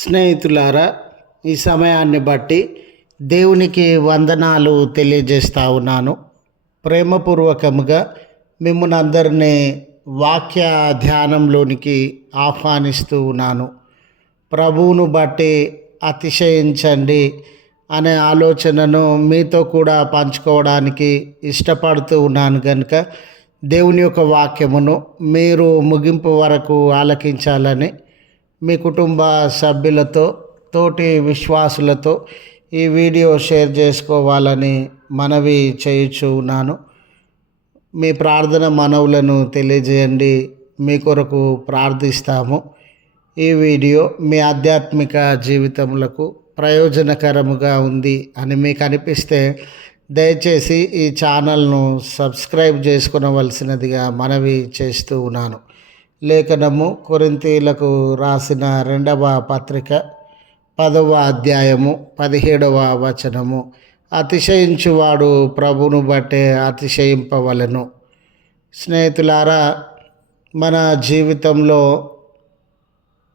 స్నేహితులారా, ఈ సమయాన్ని బట్టి దేవునికి వందనాలు తెలియజేస్తా ఉన్నాను. ప్రేమపూర్వకముగా మిమ్మల్ని అందరినీ వాక్య ధ్యానంలోనికి ఆహ్వానిస్తూ ఉన్నాను. ప్రభువును బట్టి అతిశయించండి అనే ఆలోచనను మీతో కూడా పంచుకోవడానికి ఇష్టపడుతూ ఉన్నాను. కనుక దేవుని యొక్క వాక్యమును మీరు ముగింపు వరకు ఆలకించాలని మీ కుటుంబ సభ్యులతో, తోటి విశ్వాసులతో ఈ వీడియో షేర్ చేసుకోవాలని మనవి చేయుచు ఉన్నాను. మీ ప్రార్థన మనవులను తెలియజేయండి. మీ కొరకు ప్రార్థిస్తాము. ఈ వీడియో మీ ఆధ్యాత్మిక జీవితములకు ప్రయోజనకరముగా ఉంది అని మీకు అనిపిస్తే దయచేసి ఈ ఛానల్ను సబ్స్క్రైబ్ చేసుకునవలసినదిగా మనవి చేస్తూ ఉన్నాను. లేఖనము కొరింథీయులకు రాసిన 2వ పత్రిక 10వ అధ్యాయము 17వ వచనము, అతిశయించువాడు ప్రభువును బట్టే అతిశయింపవలెను. స్నేహితులారా, మన జీవితంలో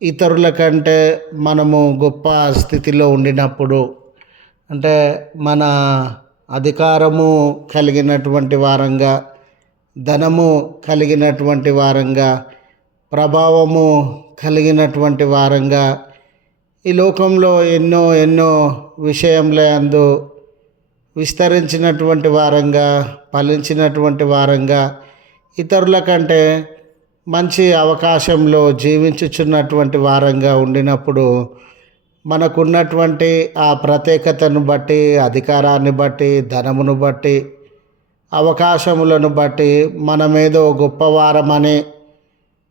ఇతరుల కంటే మనము గొప్ప స్థితిలో ఉండినప్పుడు, అంటే మన అధికారము కలిగినటువంటి వారంగా, ధనము కలిగినటువంటి వారంగా, ప్రభావము కలిగినటువంటి వారంగా, ఈ లోకంలో ఎన్నో విషయంలో అందు విస్తరించినటువంటి వారంగా, ఫలించినటువంటి వారంగా, ఇతరుల కంటే మంచి అవకాశంలో జీవించుచున్నటువంటి వారంగా ఉండినప్పుడు, మనకున్నటువంటి ఆ ప్రత్యేకతను బట్టి, అధికారాన్ని బట్టి, ధనమును బట్టి, అవకాశములను బట్టి మనమేదో గొప్పవారమని,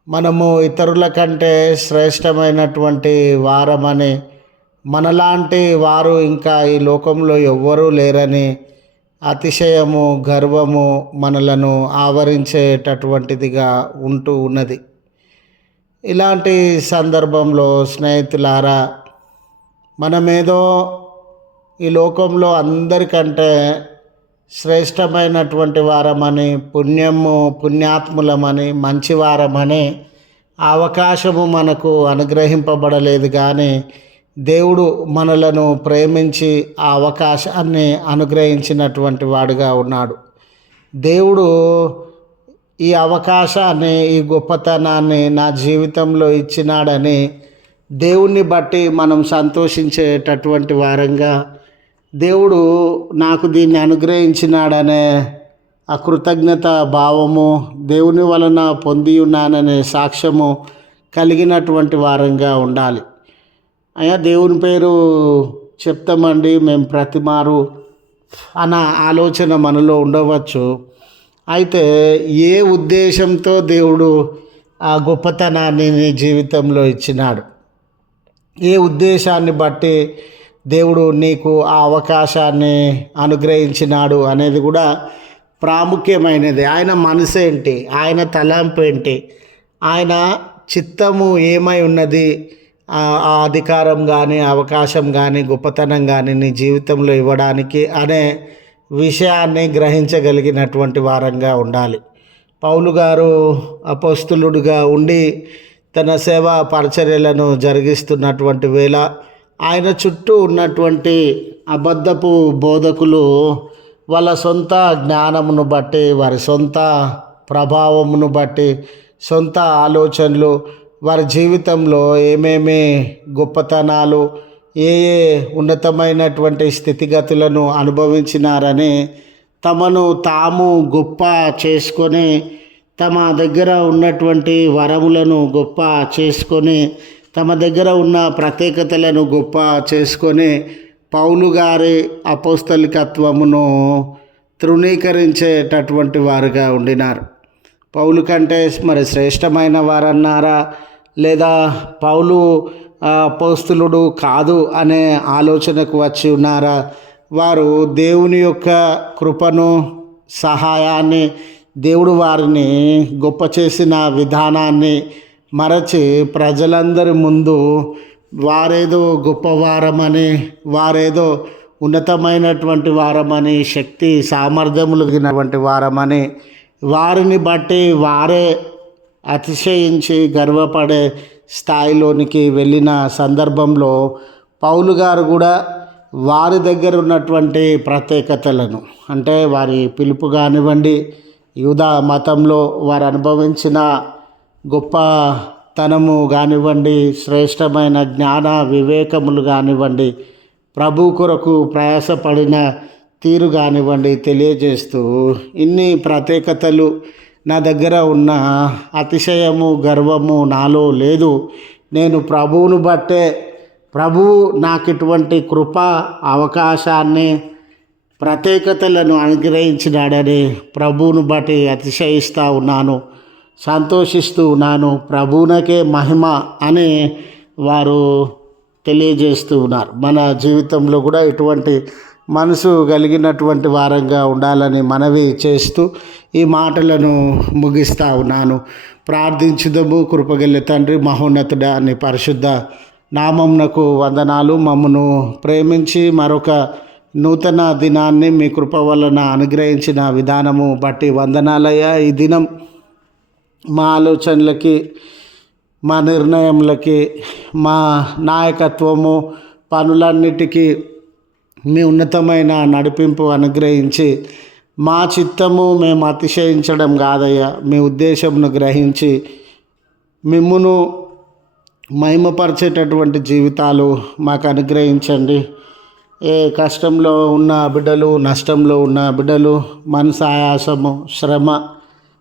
మనము ఇతరుల కంటే శ్రేష్టమైనటువంటి వారమని, మనలాంటి వారు ఇంకా ఈ లోకంలో ఎవ్వరూ లేరని అతిశయము, గర్వము మనలను ఆవరించేటటువంటిదిగా ఉంటూ ఉన్నది. ఇలాంటి సందర్భంలో స్నేహితులారా, మనమేదో ఈ లోకంలో అందరికంటే శ్రేష్టమైనటువంటి వారమని, పుణ్యాత్ములమని, మంచివారమని అవకాశము మనకు అనుగ్రహింపబడలేదు. కానీ దేవుడు మనలను ప్రేమించి ఆ అవకాశాన్ని అనుగ్రహించినటువంటి వాడుగా ఉన్నాడు. దేవుడు ఈ అవకాశాన్ని, ఈ గొప్పతనాన్ని నా జీవితంలో ఇచ్చినాడని దేవుణ్ణి బట్టి మనం సంతోషించేటటువంటి వారంగా, దేవుడు నాకు దీన్ని అనుగ్రహించినాడనే ఆ కృతజ్ఞత భావము, దేవుని వలన పొంది ఉన్నాననే సాక్ష్యము కలిగినటువంటి వారంగా ఉండాలి. అయ్యా, దేవుని పేరు చెప్తామండి మేము ప్రతిమారు అన్న ఆలోచన మనలో ఉండవచ్చు. అయితే ఏ ఉద్దేశంతో దేవుడు ఆ గొప్పతనాన్ని నీ జీవితంలో ఇచ్చినాడు, ఏ ఉద్దేశాన్ని బట్టి దేవుడు నీకు ఆ అవకాశాన్ని అనుగ్రహించినాడు అనేది కూడా ప్రాముఖ్యమైనది. ఆయన మనసు ఏంటి, ఆయన తలంపు ఏంటి, ఆయన చిత్తము ఏమై ఉన్నది, ఆ అధికారం కానీ, అవకాశం కానీ, గొప్పతనం కానీ నీ జీవితంలో ఇవ్వడానికి అనే విషయాన్ని గ్రహించగలిగినటువంటి వారంగా ఉండాలి. పౌలు గారు అపోస్తులుడుగా ఉండి తన సేవా పరిచర్యలను జరిగిస్తున్నటువంటి వేళ ఆయన చుట్టూ ఉన్నటువంటి అబద్ధపు బోధకులు వాళ్ళ సొంత జ్ఞానమును బట్టి, వారి సొంత ప్రభావమును బట్టి, సొంత ఆలోచనలు, వారి జీవితంలో ఏమేమి గొప్పతనాలు, ఏ ఉన్నతమైనటువంటి స్థితిగతులను అనుభవించినారని తమను తాము గొప్ప చేసుకొని, తమ దగ్గర ఉన్నటువంటి వరములను గొప్ప చేసుకొని, తమ దగ్గర ఉన్న ప్రత్యేకతలను గొప్ప చేసుకొని పౌలు గారి అపోస్తలికత్వమును తృణీకరించేటటువంటి వారుగా ఉండినారు. పౌలు కంటే మరి శ్రేష్టమైన వారన్నారా, లేదా పౌలు అపోస్తలుడు కాదు అనే ఆలోచనకు వచ్చి ఉన్నారా? వారు దేవుని యొక్క కృపను, సహాయాన్ని, దేవుడు వారిని గొప్ప చేసిన విధానాన్ని మరచి ప్రజలందరి ముందు వారేదో గొప్పవారమని, వారేదో ఉన్నతమైనటువంటి వారమని, శక్తి సామర్థ్యములు కలిగినటువంటి వారమని, వారిని బట్టి వారే అతిశయించి గర్వపడే స్థాయిలోనికి వెళ్ళిన సందర్భంలో పౌలు గారు కూడా వారి దగ్గర ఉన్నటువంటి ప్రత్యేకతలను, అంటే వారి పిలుపు కానివ్వండి, యూదా మతంలో వారు అనుభవించిన గొప్పతనము కానివ్వండి, శ్రేష్టమైన జ్ఞాన వివేకములు కానివ్వండి, ప్రభు కొరకు ప్రయాసపడిన తీరు కానివ్వండి తెలియజేస్తూ, ఇన్ని ప్రత్యేకతలు నా దగ్గర ఉన్న అతిశయము గర్వము నాలో లేదు, నేను ప్రభువును బట్టే, ప్రభువు నాకు ఇటువంటి కృప అవకాశాన్ని ప్రత్యేకతలను అనుగ్రహించినాడని ప్రభువును బట్టి అతిశయిస్తూ ఉన్నాను, సంతోషిస్తూ ఉన్నాను, ప్రభువునకే మహిమ అని వారు తెలియజేస్తూ ఉన్నారు. మన జీవితంలో కూడా ఇటువంటి మనసు కలిగినటువంటి వారంగా ఉండాలని మనవి చేస్తూ ఈ మాటలను ముగిస్తూ ఉన్నాను. ప్రార్థించుదము. కృపగల తండ్రి, మహోన్నతుడా, నీ పరిశుద్ధ నామమునకు వందనాలు. మమ్మను ప్రేమించి మరొక నూతన దినాన్ని మీ కృప వలన అనుగ్రహించిన విధానము బట్టి వందనాలయ్యా. ఈ దినం మా ఆలోచనలకి, మా నిర్ణయములకి, మా నాయకత్వము, పనులన్నిటికీ మీ ఉన్నతమైన నడిపింపు అనుగ్రహించి, మా చిత్తము మేము అతిశయించడం కాదయ్యా, మీ ఉద్దేశమును గ్రహించి మిమ్మును మహిమపరిచేటటువంటి జీవితాలు మాకు అనుగ్రహించండి. ఏ కష్టంలో ఉన్న బిడ్డలు, నష్టంలో ఉన్న బిడ్డలు, మనసు ఆయాసము, శ్రమ,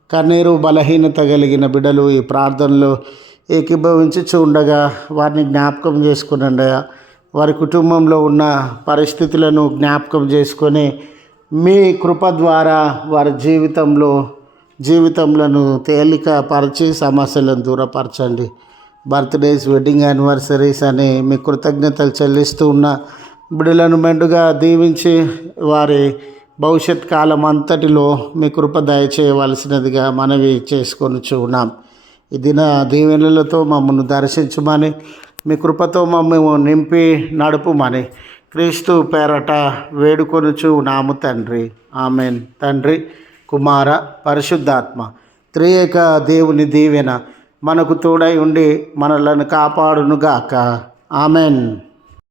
కన్నీరు, బలహీనత కలిగిన బిడ్డలు ఈ ప్రార్థనలో ఏకీభవించి చూడగా వారిని జ్ఞాపకం చేసుకునండి. వారి కుటుంబంలో ఉన్న పరిస్థితులను జ్ఞాపకం చేసుకొని మీ కృప ద్వారా వారి జీవితంలో తేలికపరిచి సమస్యలను దూరపరచండి. బర్త్డేస్, వెడ్డింగ్ యానివర్సరీస్ అని మీ కృతజ్ఞతలు చెల్లిస్తూ ఉన్న బిడ్డలను మెండుగా దీవించి వారి భవిష్యత్ కాలం అంతటిలో మీ కృప దయచేయవలసినదిగా మనవి చేసుకొనుచు ఉన్నాం. ఈ దిన దీవెనలతో మమ్మల్ని దర్శించమని, మీ కృపతో మమ్మల్ని నింపి నడుపుమని క్రీస్తు పేరట వేడుకొనుచు ఉన్నాము తండ్రి. ఆమెన్. తండ్రి, కుమార, పరిశుద్ధాత్మ త్రియేక దేవుని దీవెన మనకు తోడై ఉండి మనలను కాపాడునుగాక. ఆమెన్.